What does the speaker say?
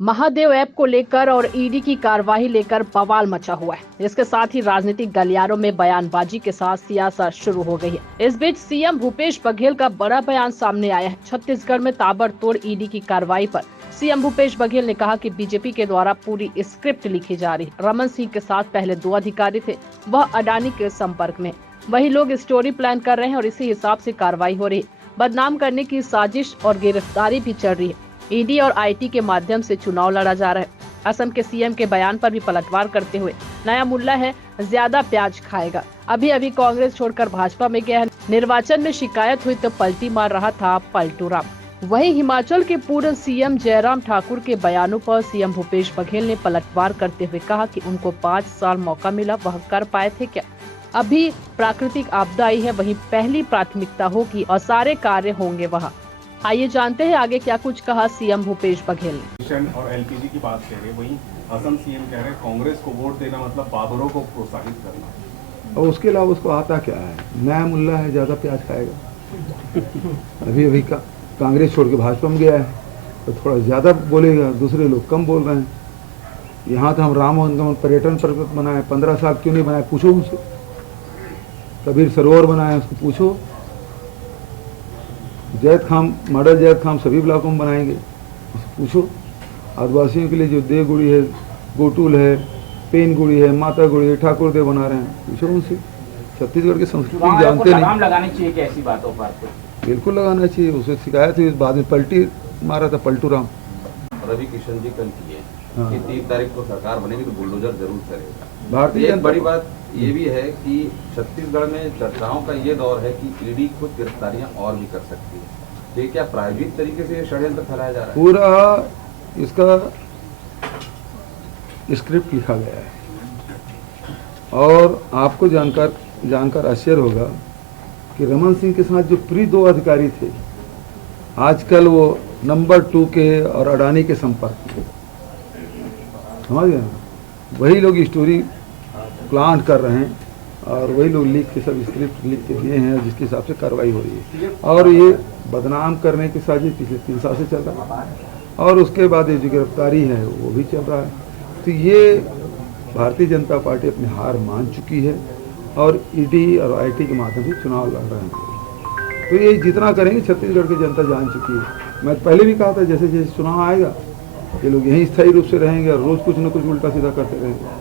Mahadev app को लेकर और ईडी की कार्रवाई लेकर बवाल मचा हुआ है। इसके साथ ही राजनीतिक गलियारों में बयानबाजी के साथ सियासत शुरू हो गई है। इस बीच सीएम भूपेश बघेल का बड़ा बयान सामने आया है। छत्तीसगढ़ में ताबड़तोड़ ईडी की कार्रवाई पर सीएम भूपेश बघेल ने कहा कि बीजेपी के द्वारा पूरी स्क्रिप्ट लिखी जा रही। रमन सिंह के साथ पहले 2 अधिकारी थे, वह अडानी के संपर्क में। वही लोग स्टोरी प्लान कर रहे हैं और इसी हिसाब से कार्रवाई हो रही है। बदनाम करने की साजिश और गिरफ्तारी भी चल रही है। ईडी और आईटी के माध्यम से चुनाव लड़ा जा रहा है। असम के सीएम के बयान पर भी पलटवार करते हुए नया मुल्ला है, ज्यादा प्याज खाएगा। अभी कांग्रेस छोड़कर भाजपा में गया है। निर्वाचन में शिकायत हुई तो पलटी मार रहा था पलटू राम। वहीं हिमाचल के पूर्व सीएम जयराम ठाकुर के बयानों पर सीएम भूपेश बघेल ने पलटवार करते हुए कहा कि उनको 5 साल मौका मिला, वह कर पाए थे क्या? अभी प्राकृतिक आपदा आई है, वहीं पहली प्राथमिकता होगी और सारे कार्य होंगे वहाँ। आइए जानते हैं आगे क्या कुछ कहा सीएम भूपेश बघेल ने। और एलपीजी की बात कह रहे हैं, वहीं असम सीएम कह रहे हैं कांग्रेस को वोट देना मतलब बाबरों को प्रोत्साहित करना। और उसके अलावा उसको आता क्या है? नया मुल्ला है, ज्यादा प्याज खाएगा। अभी कांग्रेस छोड़ के भाजपा में गया है तो थोड़ा ज्यादा बोलेगा, दूसरे लोग कम बोल रहे हैं। यहाँ तो हम राम वनगमन पर्यटन पर्वत बनाए, 15 साल क्यों नहीं बनाए? पूछो उनसे। कबीर सरोवर बनाए, उसको पूछो। जैद खाम, मॉडल जैद खाम सभी ब्लॉकों में बनाएंगे, उसको पूछो। आदिवासियों के लिए जो देवगुड़ी है, गोटूल है, पेन गुड़ी है, माता गुड़ी है, ठाकुर देव बना रहे हैं, पूछो उनसे। छत्तीसगढ़ की संस्कृति जानते नहीं। लगाम लगानी चाहिए कि ऐसी बातों पर? बिल्कुल लगाना चाहिए। उसे शिकायत हुई, बाद में पलटी मारा था पलटू राम। रवि किशन जी कल किए कि 3 तारीख को सरकार बनेगी तो बुलडोजर जरूर करेगा। भारतीय एक बड़ी बात ये भी है कि छत्तीसगढ़ में चर्चाओं का ये दौर है कि ईडी कुछ गिरफ्तारियां और भी कर सकती है। तो ये क्या प्रायोजित तरीके से ये षड्यंत्र फैलाया जा रहा है? पूरा इसका स्क्रिप्ट लिखा गया है और आपको जानकर आश्चर्य होगा कि रमन सिंह के साथ जो प्री 2 अधिकारी थे, आजकल वो नंबर 2 के और अडानी के संपर्क में। समझ गए? वही लोग स्टोरी प्लान कर रहे हैं और वही लोग लिख के सब स्क्रिप्ट लिख के दिए हैं जिसके हिसाब से कार्रवाई हो रही है। और ये बदनाम करने की साजिश पिछले 3 साल से चल रहा है और उसके बाद ये जो गिरफ्तारी है वो भी चल रहा है। तो ये भारतीय जनता पार्टी अपनी हार मान चुकी है और ईडी और आईटी के माध्यम से चुनाव लड़ रहे हैं। तो ये जितना करेंगे छत्तीसगढ़ की जनता जान चुकी है। मैं पहले भी कहा था जैसे जैसे चुनाव आएगा ये लोग यहीं स्थायी रूप से रहेंगे और रोज कुछ न कुछ उल्टा सीधा करते रहेंगे।